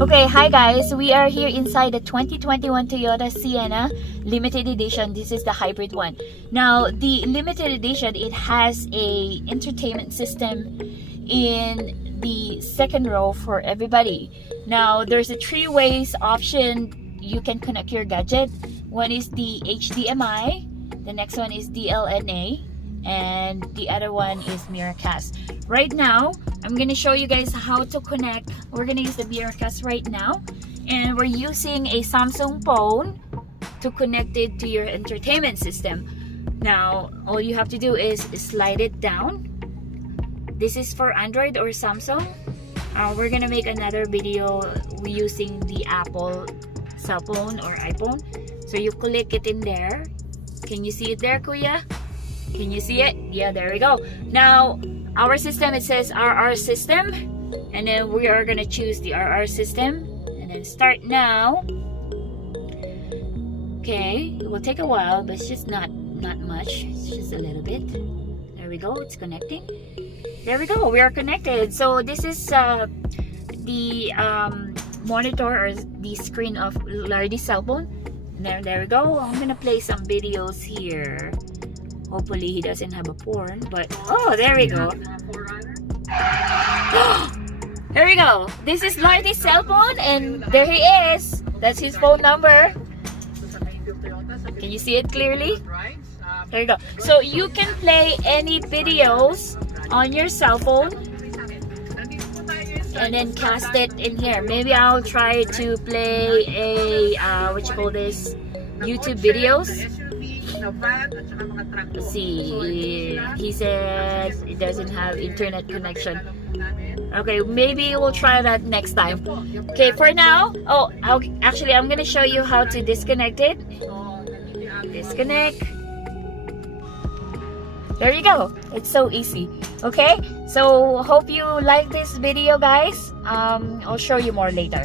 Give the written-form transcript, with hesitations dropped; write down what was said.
Okay, hi guys. We are here inside the 2021 Toyota Sienna limited edition. This is the hybrid one. Now, the limited edition, it has a entertainment system in the second row for everybody. Now, there's a 3 ways option you can connect your gadget. One is the HDMI, the next one is DLNA, and the other one is Miracast. Right now, I'm gonna show you guys how to connect. We're gonna use the Miracast right now, and we're using a Samsung phone to connect it to your entertainment system. Now, all you have to do is slide it down. This is for Android or Samsung. We're gonna make another video using the Apple cell phone or iPhone. So you click it in there. Can you see it there, Kuya? Can you see it? Yeah, there we go. Now, our system, it says RR system, and then we are gonna choose the RR system and then start now. Okay, it will take a while, but it's just not much. It's just a little bit. There we go. It's connecting. There we go. We are connected. So this is the monitor or the screen of Lardy's cell phone. There we go. I'm gonna play some videos here. Hopefully he doesn't have a porn, but oh, there we go. There we go. This is Lardy's cell phone, and there he is. That's his phone number. Can you see it clearly? There you go. So you can play any videos on your cell phone and then cast it in here. Maybe I'll try to play a what you call this, YouTube videos. Let's see, he said it doesn't have internet connection. Okay, maybe we'll try that next time. Okay, for now, actually I'm gonna show you how to disconnect it. Disconnect. There you go. It's so easy. Okay, so hope you like this video, guys. I'll show you more later.